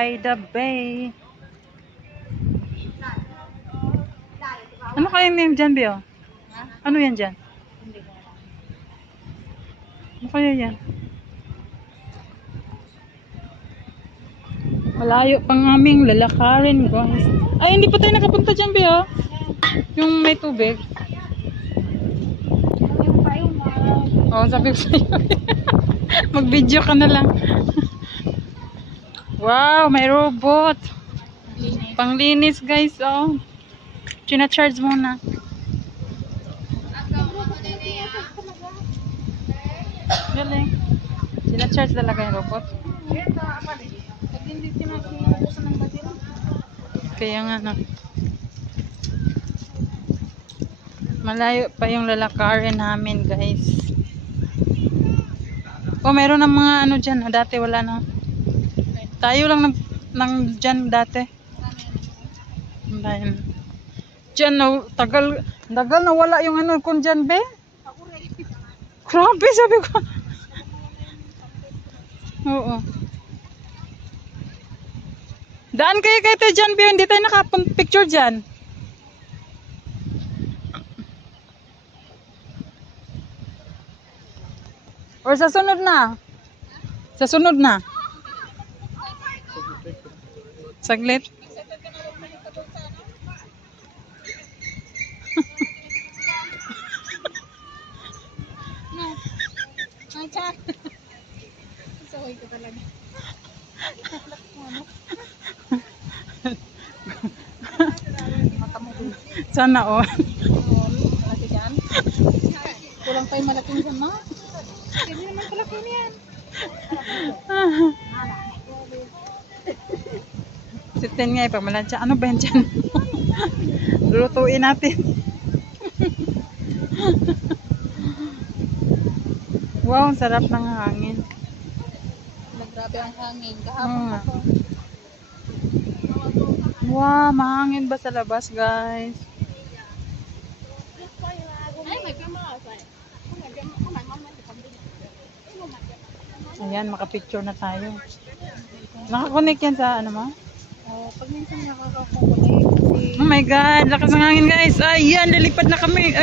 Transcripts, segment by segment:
by the bay. Ano kaya yung dyan, Bio? Ano yan dyan? Ano kaya yan? Malayo pang aming lalakarin, guys. Ay, hindi pa tayo nakapunta dyan, Bio. Yung may tubig. Oo, sabi ko sa'yo. Mag-video ka na lang. Wow, may robot. Panglinis, guys, oh. China-charge muna. Galing. China-charge talaga yung robot. Kaya nga, no. Malayo pa yung lalakarin namin, guys. Oh, meron ng mga ano dyan. Dati wala na. Tayo lang ng dyan dati. Dahil dyan na, tagal na wala yung ano kung dyan, be. Grabe, sabi ko. Oo. Daan kayo tayo dyan, be. Hindi tayo nakapicture dyan. Or sa sunod na? Sa sunod na? Saglit. Saway ko talaga. Sana all. Malaki dyan. Kulang pa yung malaking dyan, ma. Hindi naman palaki niyan. Sitin nga ipamalansya. Ano ba yan dyan? Lulutuin natin. Wow, ang sarap ng hangin. Grabe ang hangin. Kahapon ako. Wow, mahangin ba sa labas, guys? Ayan, makapicture na tayo. Nakakonect yan sa ano mo? Pag minsan nakakakukulit. Oh my God, lakas ng hangin, guys. Ayan, lilipad na kami.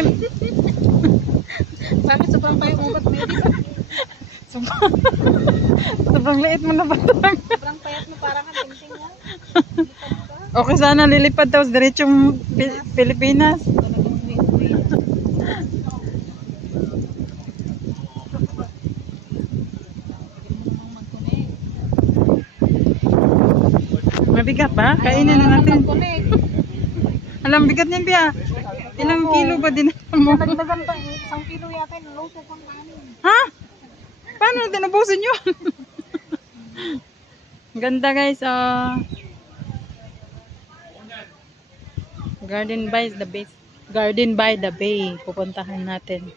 Bakit sobrang pa yung ubat mo yun? Sobrang liit mo na ba? Sobrang payat mo, parang kang tingting mo. Okay, sana lilipad tapos diretsong Pilipinas. Mabigat ba? Kainin na natin. Alam, bigat niyan, Pia. Ilang kilo ba din mo? Nagdagan pa, 1 kilo yata yung luto pang kanin. Ha? Paano natin nabusin yun? Ganda, guys. Garden by the bay. Pupuntahan natin.